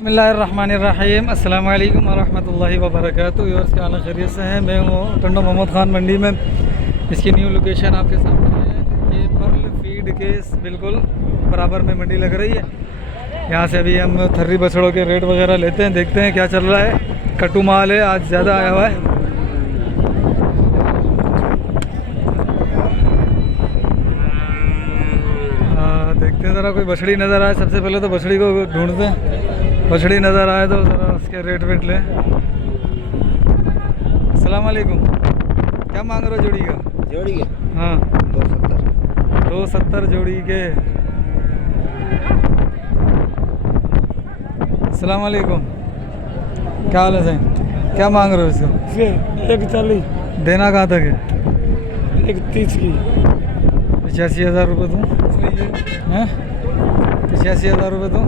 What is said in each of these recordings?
बिस्मिल्लाहिर्रहमानिर्रहीम अस्सलाम वालेकुम वरहमतुल्लाहि वबरकातुहू। व्यूअर्स क्या हाल खैरियत से हैं। मैं हूँ टंडो मोहम्मद ख़ान मंडी में। इसकी न्यू लोकेशन आपके सामने है। ये पर्ल फीड के बिल्कुल बराबर में मंडी लग रही है। यहाँ से अभी हम थर्री बछड़ों के रेट वगैरह लेते हैं, देखते हैं क्या चल रहा है। कट्टू माल है, आज ज़्यादा आया हुआ है। देखते हैं ज़रा कोई बछड़ी नज़र आए। सबसे पहले तो बछड़ी को ढूंढते हैं। बछड़ी नज़र आए तो ज़रा उसके रेट वेट लें। अस्सलाम वालेकुम। क्या मांग रहे हो जोड़ी का? जोड़ी के हाँ 270 270 जोड़ी के। अस्सलाम वालेकुम। क्या हाल है सही? क्या मांग रहे हो इसको? 140 देना कहाँ तक है? 130 की 85,000 रुपये दूँ? हैं 85,000 रुपये दूँ?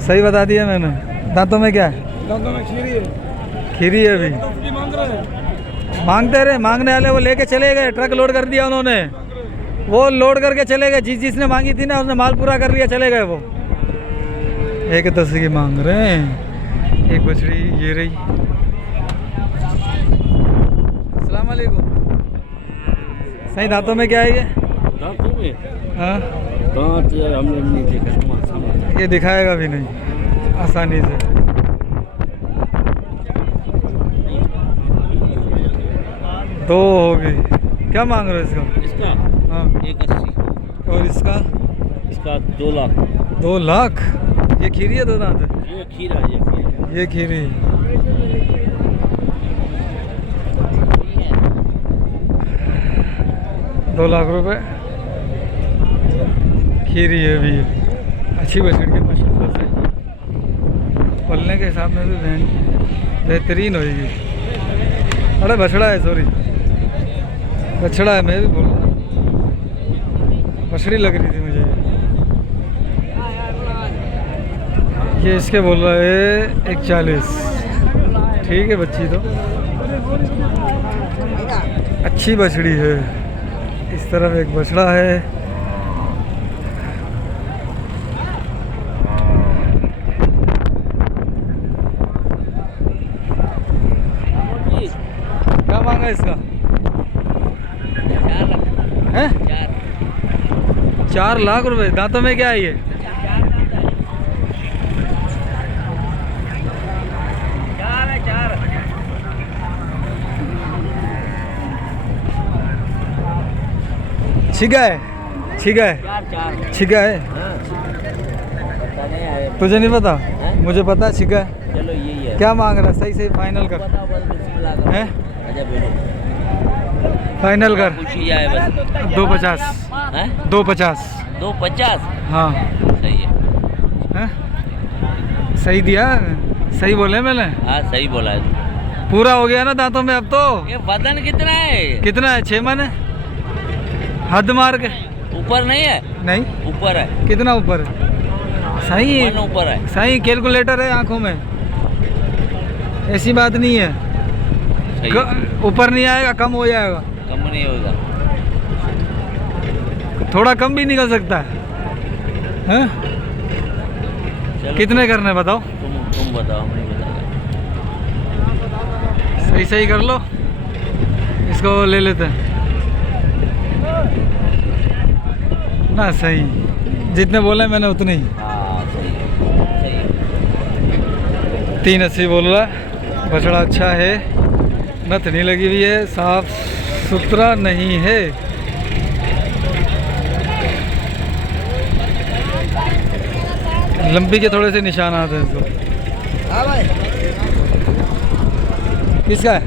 सही बता दिया मैंने। दांतों में क्या है? दांतों में खीरी है। खीरी है अभी। मांगते रहे, मांगने वाले वो लेके चले गए। ट्रक लोड कर दिया उन्होंने, वो लोड करके चले गए। जिसने मांगी थी ना उसने माल पूरा कर लिया, चले गए वो। 110 की मांग रहे हैं। एक बछड़ी ये रही। अस्सलाम वालेकुम। सही दांतों में क्या है ये? दांतों में हाँ दांत हमने नहीं देखा। ये दिखाएगा भी नहीं आसानी से। दो होगी। क्या मांग रहे हो इसका? इसका हाँ 180 और इसका? इसका 2 लाख। 2 लाख। ये खीरी है, 2 दांत है। ये खीरा ये खीरी। दो लाख रुपए खीरी है भी। अच्छी बछड़ी है माशाल्लाह से। पलने के हिसाब में भी बेहतरीन होगी। अरे बछड़ा है, सॉरी बछड़ा है। मैं भी बोल रहा, बछड़ी लग रही थी मुझे। ये इसके बोल रहा है 140। ठीक है, बच्ची तो अच्छी बछड़ी है। इस तरफ एक बछड़ा है। क्या मांगा इसका? 4 लाख रुपए। दांतों में क्या है ये? छिगा है, छिगा है, छिगा है। तुझे नहीं पता? मुझे पता है छिगा है। चलो यही है। क्या मांग रहा है? सही सही फाइनल कर। हैं? फाइनल कर। खुशी जाए बस। 250। हैं? 250। 250 हाँ सही है। हैं? सही दिया, सही बोले मैंने। हाँ सही बोला है। पूरा हो गया ना दांतों में अब तो। ये वजन कितना है? कितना है? 6 मन है। हद मार के ऊपर नहीं है? नहीं। ऊपर है। कितना ऊपर है? सही मन ऊपर है। सही कैलकुलेटर है आंखों में। ऐसी बात नहीं है। सही है। ऊपर नहीं आएगा, कम हो जाएगा। कम नहीं होगा। थोड़ा कम भी निकल सकता है। हैं? चलो कितने करने बताओ? तुम बताओ, मैं नहीं बताऊंगा। सही सही कर लो, इसको ले लेते हैं ना। सही जितने बोले मैंने उतने ही। हाँ सही है, सही है। 380 बोल रहा है। बछड़ा अच्छा है, नथ नहीं लगी हुई है, साफ सुथरा नहीं है। लंबी के थोड़े से निशानात हैं इसको। हाँ भाई। किसका है?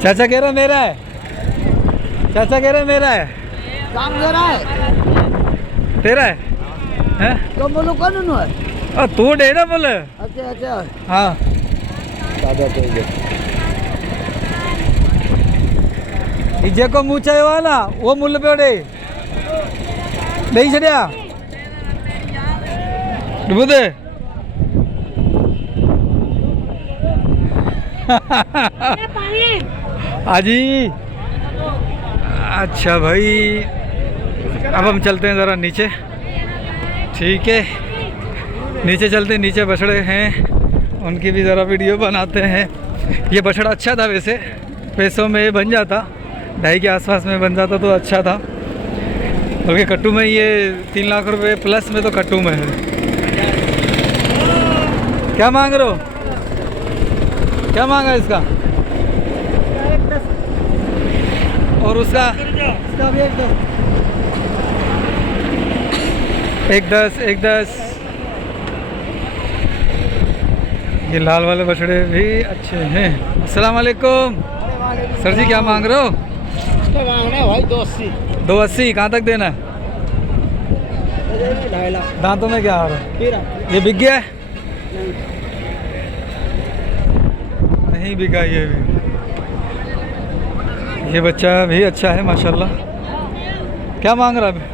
चाचा कह रहा मेरा है। चाचा कह रहे मेरा है। काम दे रहा है। तेरा है? हैं? तो बोलो कौन है? तू डे ना बोले। अच्छा अच्छा। हाँ दादा तो जेको मूं चयो आहे न उहो मुल्ह पियो ॾे। ॾेई छॾिया। ॿुध हाजी। अच्छा भाई, अब हम चलते हैं ज़रा नीचे। ठीक है, नीचे चलते, नीचे बछड़े हैं, उनकी भी ज़रा वीडियो बनाते हैं। ये बछड़ा अच्छा था वैसे, पैसों में बन जाता, 2.5 के आसपास में बन जाता तो अच्छा था, बल्कि कट्टू में ये 3 लाख रुपए प्लस में तो कट्टू में है। क्या मांग रहे हो? क्या मांगा इसका? और उसका? इसका भी 1.10 1.10। ये लाल वाले बछड़े भी अच्छे हैं। अस्सलाम वालेकुम सर जी, क्या मांग रहे हो? इसका मांगना है भाई 280। 280 कहाँ तक देना है? 2.5 लाख। दांतों में क्या आ रहा है? फिर ये बिक गया है? नहीं बिका ये भी। ये बच्चा भी अच्छा है माशाल्लाह। क्या मांग रहा है?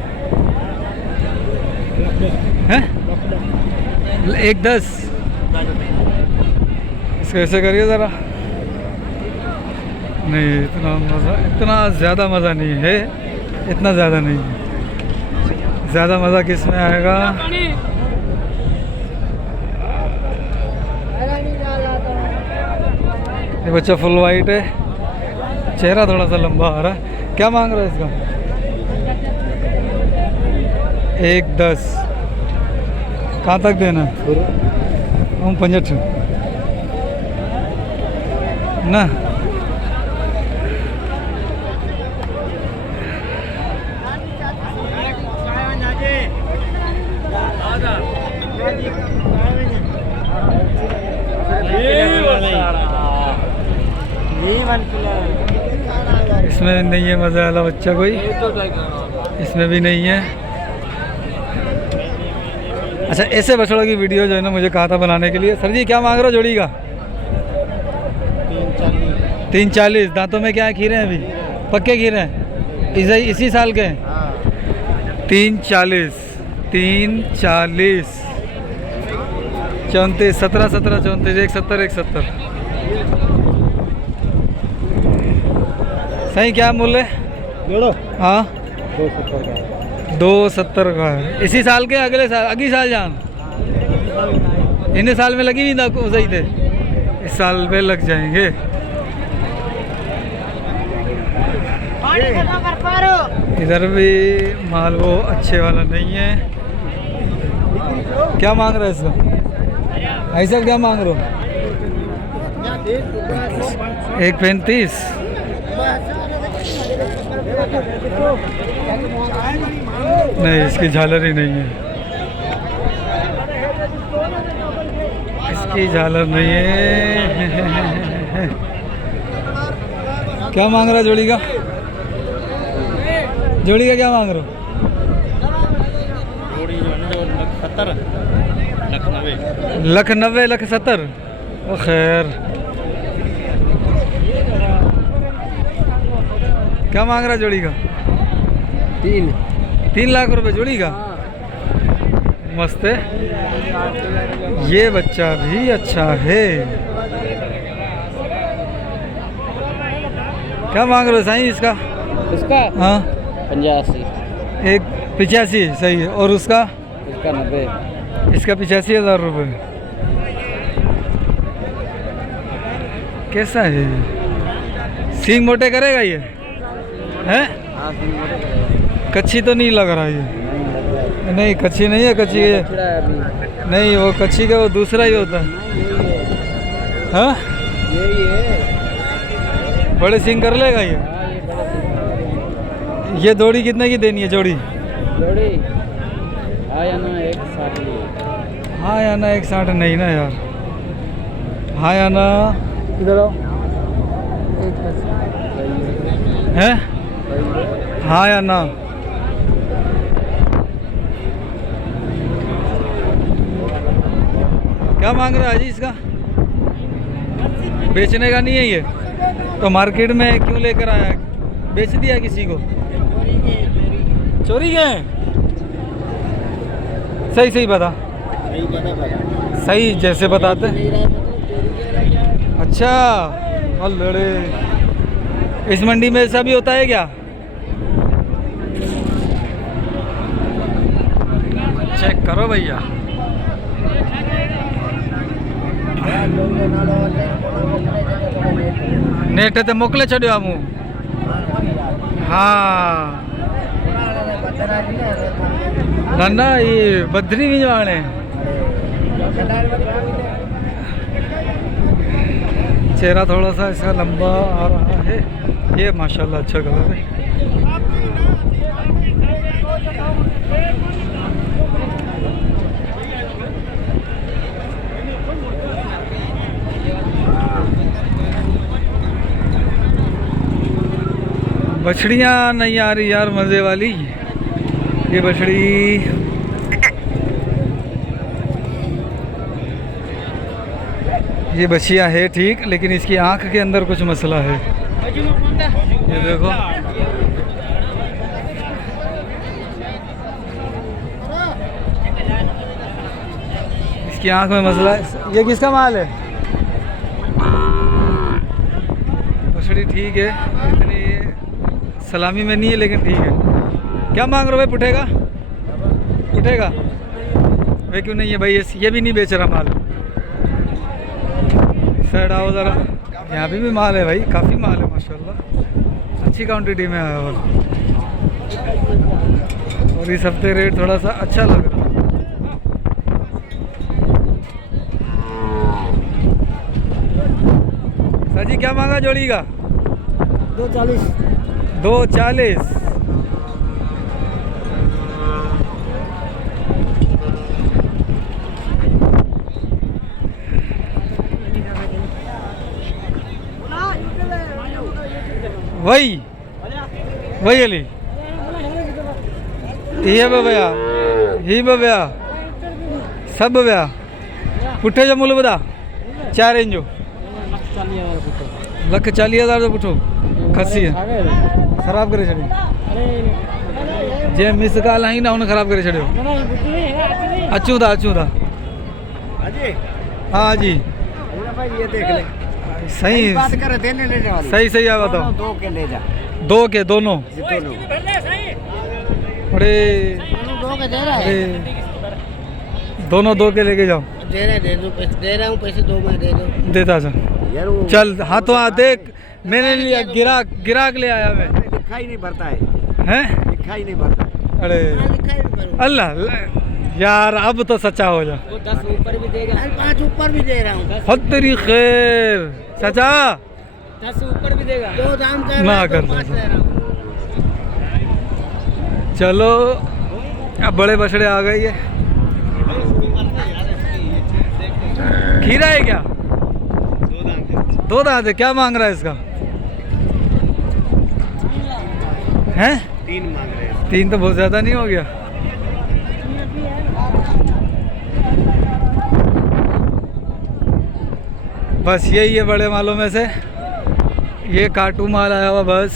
1.10। इसको ऐसे करिए ज़रा। नहीं इतना मज़ा, इतना ज़्यादा मज़ा नहीं है, इतना ज़्यादा नहीं है। ज़्यादा मज़ा किस में आएगा? ये बच्चा फुल वाइट है, चेहरा थोड़ा सा लंबा आ रहा है। क्या मांग रहा है इसका? 1.10। कहाँ तक देना है? हम 65 ना। इसमें नहीं है मज़ा वाला बच्चा कोई, इसमें भी नहीं है। अच्छा, ऐसे बछड़ों की वीडियो जो है ना मुझे कहा था बनाने के लिए। सर जी क्या मांग रहे हो जोड़ी का? 340। दांतों में क्या है? खीरे हैं अभी? पक्के खीरे हैं? इसी साल के हैं? 340 340 34 17 17 34 170 170। सही क्या मूल्य? हाँ 270 का है। इसी साल के? अगले साल जान? इन्हीं साल में लगी हुई ना सही थे, इस साल में लग जाएंगे। इधर भी माल वो अच्छे वाला नहीं है। क्या मांग रहा है इसका? ऐसा क्या मांग रहे हो? 1.35। नहीं इसकी झालर ही नहीं है, इसकी झालर नहीं है। क्या मांग रहा है जोड़ी का? जोड़ी का क्या मांग रहे हो? जोड़ी जो है ना 170 1,90,000 1,70,000। ओ खैर, क्या मांग रहा है जोड़ी का? 3 लाख रुपए जोड़ी का। मस्त है, ये बच्चा भी अच्छा है। क्या मांग रहे हो साईं इसका? इसका हाँ 85। 85 सही है। और उसका? इसका 90। इसका 85,000 रुपये। कैसा है? सींग मोटे करेगा ये? हैं? कच्ची तो नहीं लग रहा ये। नहीं कच्ची नहीं है, कच्ची है नहीं, वो कच्ची का वो दूसरा ही होता है। हाँ यही है। बड़े सींग कर लेगा ये? ये जोड़ी कितने की देनी है जोड़ी? जोड़ी हाँ या ना 160। हाँ या ना 160 नहीं ना यार। हाँ या ना, इधर आओ। हैं? हाँ या ना? क्या मांग रहा है जी इसका? बेचने का नहीं है ये तो मार्केट में क्यों लेकर आया? बेच दिया किसी को? चोरी गए? सही सही बता, सही जैसे बताते। अच्छा, अल्लड़े, इस मंडी में ऐसा भी होता है क्या? चेक करो भैया। नेट ते मोकिले छॾियो आहे मूं। हाँ ना ना ये बद्री भी जो आने चेहरा थोड़ा सा इसका लंबा आ रहा है। ये माशाल्लाह अच्छा कलर है। बछड़ियाँ नहीं आ रही यार मज़े वाली। ये बछड़ी ये बछिया है ठीक, लेकिन इसकी आंख के अंदर कुछ मसला है। ये देखो इसकी आंख में मसला है। ये किसका माल है? बछड़ी ठीक है, इतनी सलामी में नहीं है लेकिन ठीक है। क्या मांग रहे हो भाई? पुठेगा पुठेगा वे क्यों नहीं है भाई? ये भी नहीं बेच रहा माल। साइड आओ ज़रा, यहाँ भी माल है भाई, काफ़ी माल है माशाल्लाह, अच्छी क्वांटिटी में आया हुआ। और इस हफ्ते रेट थोड़ा सा अच्छा लग रहा है। सर जी क्या मांगा जोड़ी का? 240। 240। वही अली ये बया ही बया सब बया पुठे जो मुल बता 4 इंच जो 1,40,000 जो पुठो खसी है ख़राब करे छॾियो। जे मिस कॉल आई ना उन ख़राब करे छॾियो। अचूं था हाँ जी ये देख ले सही बात करे देने ले जा। सही आ बताओ। 2 के ले जा। 2 के दोनों। अरे 2 के दे रहा है। दोनों 2 के लेके जाओ। दे रहा हूँ पैसे 2 में दे दो। देता जा चल हाथों हाथ देख। मैंने लिया गिराक ले आया मैं। लिखा ही नहीं भरता है। हैं? लिखा ही नहीं भरता। अरे अल्लाह यार अब तो सच्चा हो जा। वो 10 ऊपर भी देगा। 5 ऊपर भी दे रहा हूँ। खुद तेरी खैर चाचा 10 ऊपर भी देगा। 2 दाम कर ना कर चलो अब बड़े बछड़े आ गई है। खीरा है क्या? 2 दांत है। क्या मांग रहा है इसका? हैं? 3 मांग रहे हैं। 3 तो बहुत ज्यादा नहीं हो गया? बस यही है बड़े मालों में से। ये काटू माल आया हुआ बस।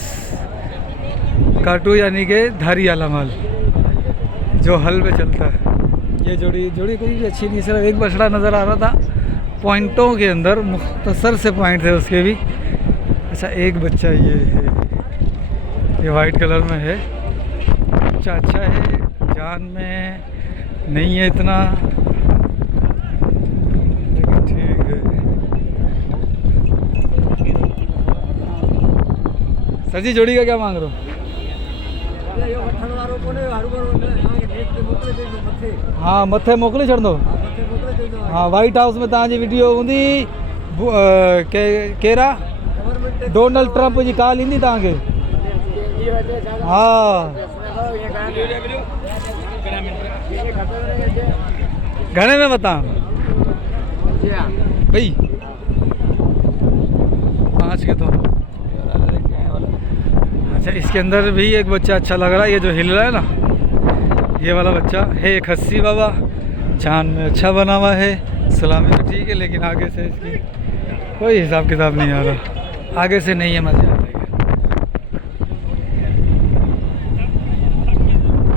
काटू यानी कि धारी वाला माल जो हल पे चलता है। ये जोड़ी कोई भी अच्छी नहीं, सिर्फ एक बछड़ा नज़र आ रहा था पॉइंटों के अंदर, मुख्तसर से पॉइंट थे उसके भी। अच्छा एक बच्चा ये है, ये वाइट कलर में है। बच्चा अच्छा है, जान में नहीं है इतना, लेकिन ठीक है। सर जी जोड़ी का क्या मांग रहे हो? हाँ मथे मोकिले छॾंदो। हाँ वाइट हाउस में तव्हांजी वीडियो हूंदी। कहिड़ा डोनाल्ड ट्रंप जी कॉल ईंदी तव्हांखे। हाँ घणे में बता भाई? 5 के तो। अच्छा इसके अंदर भी एक बच्चा अच्छा लग रहा है, ये जो हिल रहा है ना, ये वाला बच्चा है। एक 80 बाबा, जान में अच्छा बना हुआ है, सलामी में ठीक है, लेकिन आगे से इसकी कोई हिसाब किताब नहीं आ रहा। आगे से नहीं है मजा आ रही।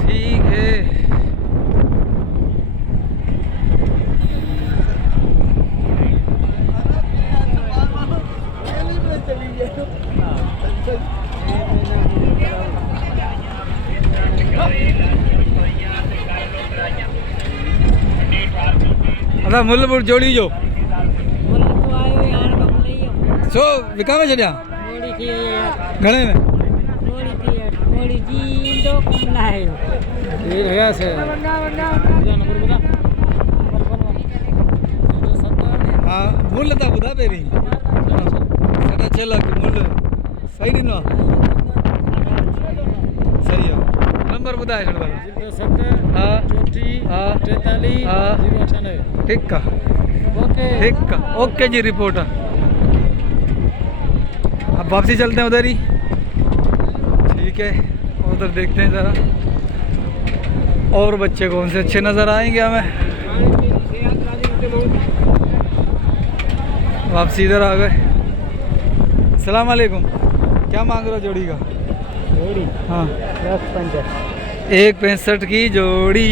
ठीक है बता मुल्ल जोड़ी जो बोला तो आयो यार बाबू नहीं हो सो विका में छॾियां मोड़ी थी यार घणे में मोड़ी थी यार मोड़ी जी दो कम ना है ये भैया से नंबर बता हाँ मुल्ल था ॿुधा पहिरीं 6.5 लाख मुल्ल सही ॾिनो आहे सही आहे नंबर ॿुधाए छॾ भला हाँ 43 हाँ 098 ठीक है ओके ठीक है ओके जी रिपोर्ट है अब वापसी चलते हैं उधर ही ठीक है उधर देखते हैं ज़रा और बच्चे कौन से अच्छे नज़र आएंगे हमें वापसी इधर आ गए अस्सलाम वालेकुम क्या मांग रहे हो जोड़ी का जोड़ी हाँ 10 1.65 की जोड़ी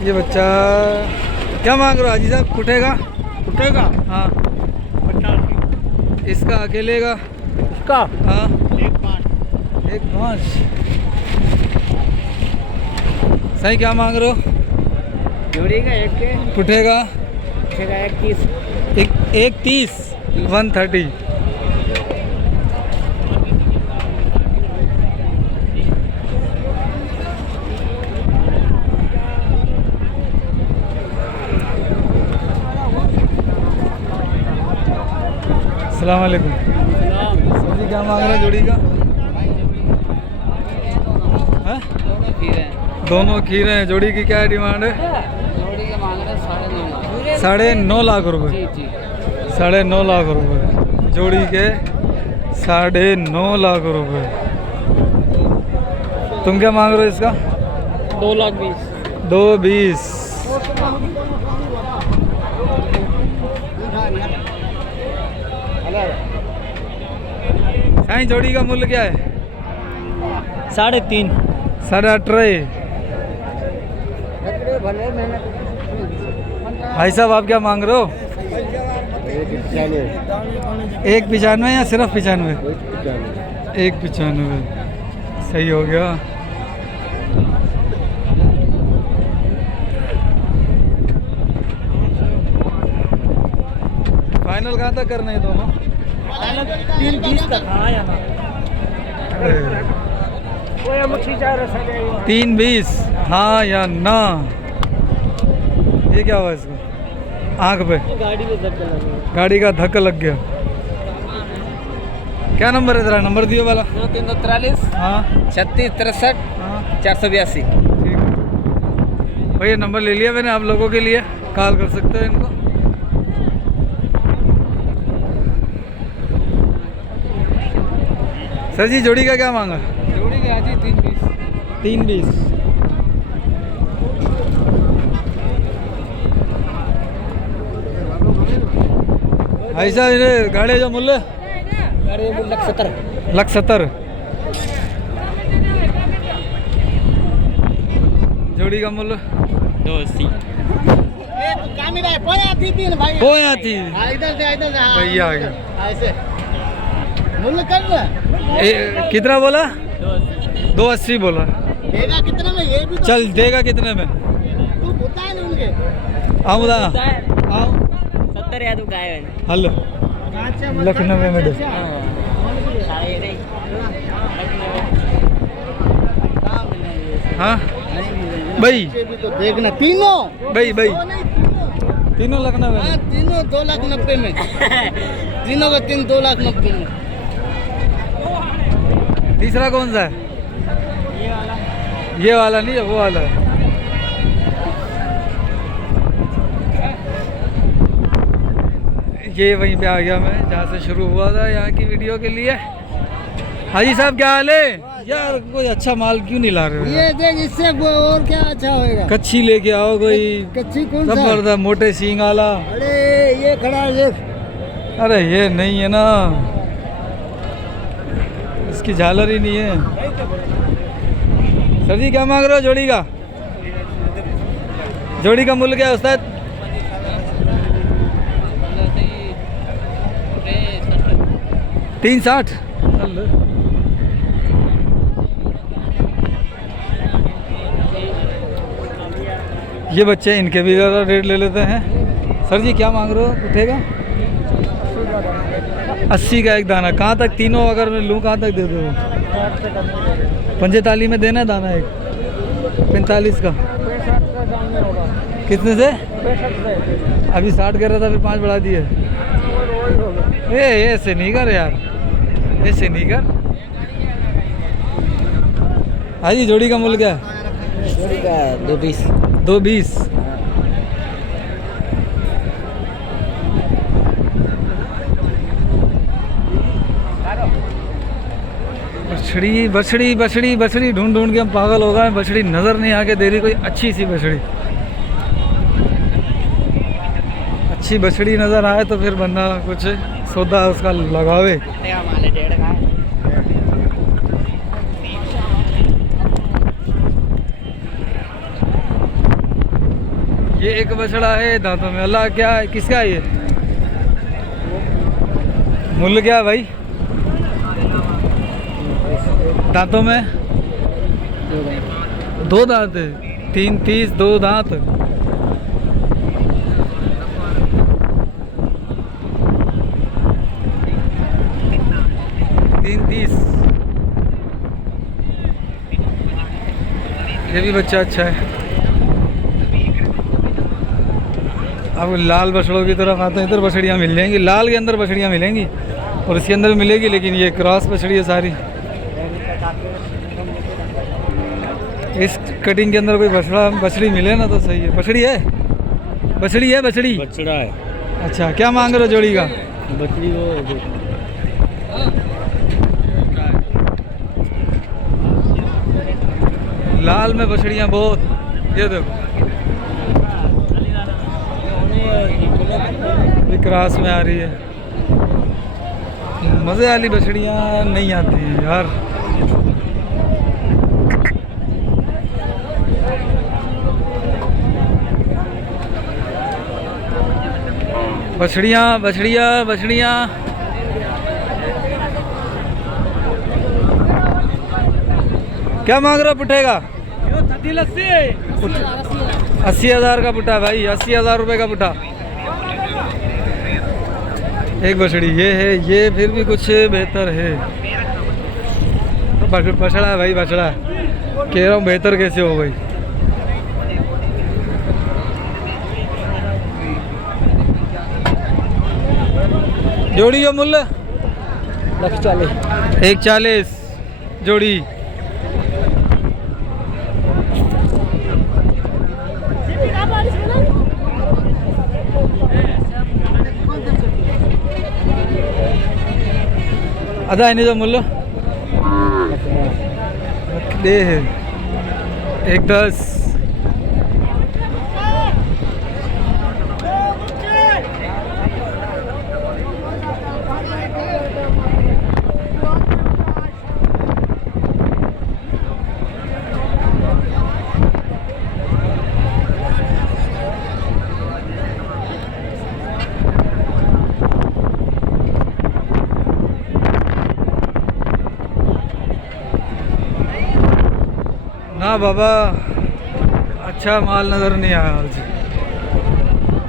ये बच्चा क्या मांग रहे हो हाजी साहब कुटेगा फुटेगा हाँ 50 इसका अकेले का इसका हाँ 1.5 सही क्या मांग रहे हो जोड़ी का एक के कुटेगा 21 एक 30 130 अस्सलाम वालेकुम सर जी क्या मांग रहे हैं जोड़ी का हैं दोनों खीरे हैं जोड़ी की क्या डिमांड है जोड़ी का मांग रहे 9.5 9.5 लाख रुपए जी 9.5 लाख रुपए जोड़ी के 9.5 लाख रुपए तुम क्या मांग रहे हो इसका 2,20,000 2.20 साईं जोड़ी का मूल्य क्या है 3.5 18.5 भाई साहब आप क्या मांग रहे हो 1.95 या सिर्फ 95 1.95 सही हो गया फाइनल कहाँ तक करना है दोनों 3.20 तक हाँ या ना कोई मच्छी चाह रहा 3.20 हाँ या ना ये क्या हुआ इसको आँख पे गाड़ी में धक्का लगा गाड़ी का धक्का लग गया क्या नंबर है तेरा नंबर दियो वाला 343 हाँ 36 63 हाँ 482 ठीक है भैया नंबर ले लिया मैंने आप लोगों के लिए कॉल कर सकते हो इनको सर जी जोड़ी का क्या मांगा जोड़ी का आज 3.20 3.20 भाई साहब ये गाड़ी जो मूल्य गाड़ी में 1,70,000 1,70,000 जोड़ी का मूल्य 280 वो यहाँ थी इधर से भैया आ गया ऐसे मूल्य कर रहा कितना बोला 280 बोला देगा कितने में ये भी चल देगा कितने में तू बता है उनके आओ बता आओ 70 या तू गाय हल लखनऊ में दे हाँ भाई तो देखना तीनों भाई भाई तीनों लखनऊ में तीनों 2,90,000 में तीनों का 2,90,000 में तीसरा कौन सा है ये वाला नहीं है वो वाला है ये वहीं पे आ गया मैं जहाँ से शुरू हुआ था यहाँ की वीडियो के लिए हाजी साहब क्या हाल है यार कोई अच्छा माल क्यों नहीं ला रहे हो ये देख इससे और क्या अच्छा होएगा कच्ची लेके आओ कोई कच्ची कौन सा जबरदस्त मोटे सींग वाला अरे ये खड़ा है देख अरे ये नहीं है ना इसकी झालर ही नहीं है सर जी क्या मांग रहे हो जोड़ी का जोड़ी का मूल्य क्या है उस्ताद 360 ये बच्चे इनके भी ज़रा रेट ले लेते हैं। सर जी क्या मांग रहे हो उठेगा? 80 का एक दाना। कहाँ तक तीनों अगर मैं लूँ कहाँ तक दे दो? 45 में देना है दाना एक? 45 का कितने से? अभी 60 कह रहा था, फिर 5 बढ़ा दिए। ऐसे नहीं कर यार, ऐसे नहीं कर। हाँ जी, जोड़ी का मूल्य क्या है? जोड़ी का 220। 220। बछड़ी बछड़ी बछड़ी बछड़ी ढूंढ ढूंढ के हम पागल हो गए। बछड़ी नज़र नहीं आके दे रही कोई अच्छी सी बछड़ी। अच्छी बछड़ी नज़र आए तो फिर बंदा कुछ सौदा उसका लगावे। ये एक बछड़ा है दांतों में। अल्लाह क्या है, किसका है ये? मूल्य क्या है भाई? दांतों में 2 दांत है। 3 30 2 दांत। 3 30। ये भी बच्चा अच्छा है। अब लाल बछड़ों की तरफ आते हैं, इधर बछड़ियाँ मिल जाएंगी। लाल के अंदर बछड़ियाँ मिलेंगी और इसके अंदर भी मिलेगी, लेकिन ये क्रॉस बछड़ी है सारी। इस कटिंग के अंदर कोई बछड़ी मिले ना तो सही है। बछड़ी है, बछड़ी है, बछड़ी बछड़ा है। अच्छा, क्या मांग रहे हो जोड़ी का? बछड़ी वो लाल में बछड़ियाँ बहुत। ये देखो क्रॉस में आ रही है। मज़े वाली बछड़ियाँ नहीं आती यार। बछड़ियाँ बछड़ियाँ बछड़ियाँ। क्या मांग रहे हो पुट्ठे का? 80,000 का पुट्ठा भाई, 80,000 रुपये का पुट्ठा। एक बछड़ी ये है, ये फिर भी कुछ बेहतर है। बछड़ा है भाई, बछड़ा कह रहा हूँ, बेहतर कैसे हो गई? जोड़ी का मूल्य 140। 140 जोड़ी। आधा है नहीं जो मूल्य दे है 110। ना बाबा, अच्छा माल नज़र नहीं आया आज।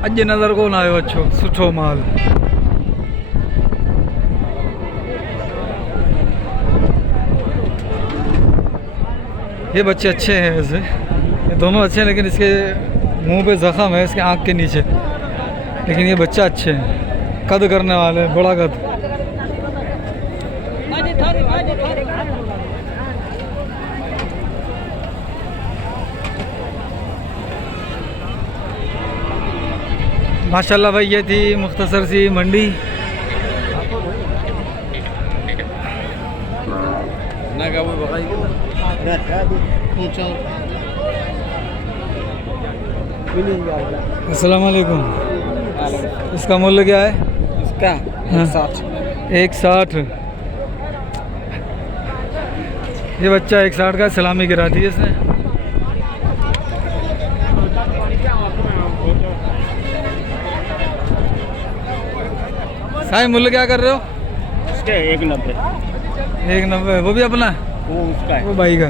अज नज़र को ना आयो अच्छो सुठो माल। ये बच्चे अच्छे हैं वैसे, ये दोनों अच्छे हैं, लेकिन इसके मुंह पे जख्म है, इसके आँख के नीचे। लेकिन ये बच्चा अच्छे हैं, कद करने वाले, बड़ा कद। माशाल्लाह भाई, ये थी मुख्तसर सी मंडी। अस्सलाम वालेकुम। इसका मूल्य क्या है? इसका 160। 160। ये बच्चा 160 का सलामी गिरा दी इसने। साईं मूल्य क्या कर रहे हो? इसके 190। 190। वो भी अपना है? वो उसका है। वो भाई का।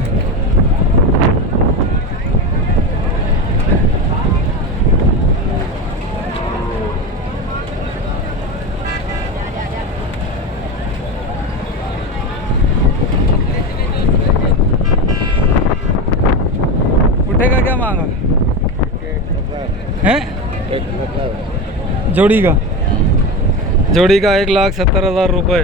क्या मांगा हैं? जोड़ी का 1,70,000 रुपये।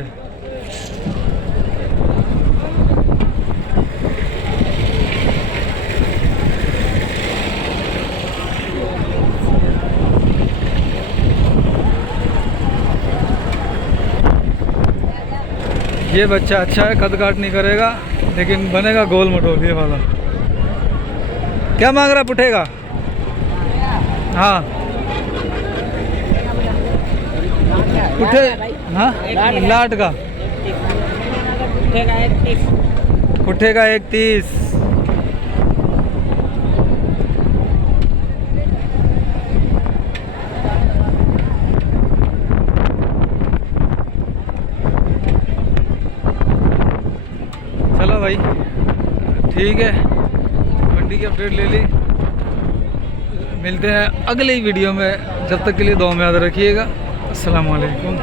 ये बच्चा अच्छा है, कद काट नहीं करेगा लेकिन बनेगा गोल मटोल ये वाला। क्या मांग रहा पुठेगा? हाँ पुठे, हाँ लाट का पुठे का 31। चलो भाई ठीक है, मंडी की अपडेट ले ली। मिलते हैं अगली वीडियो में, जब तक के लिए दुआ में याद रखिएगा। अस्सलाम वालेकुम।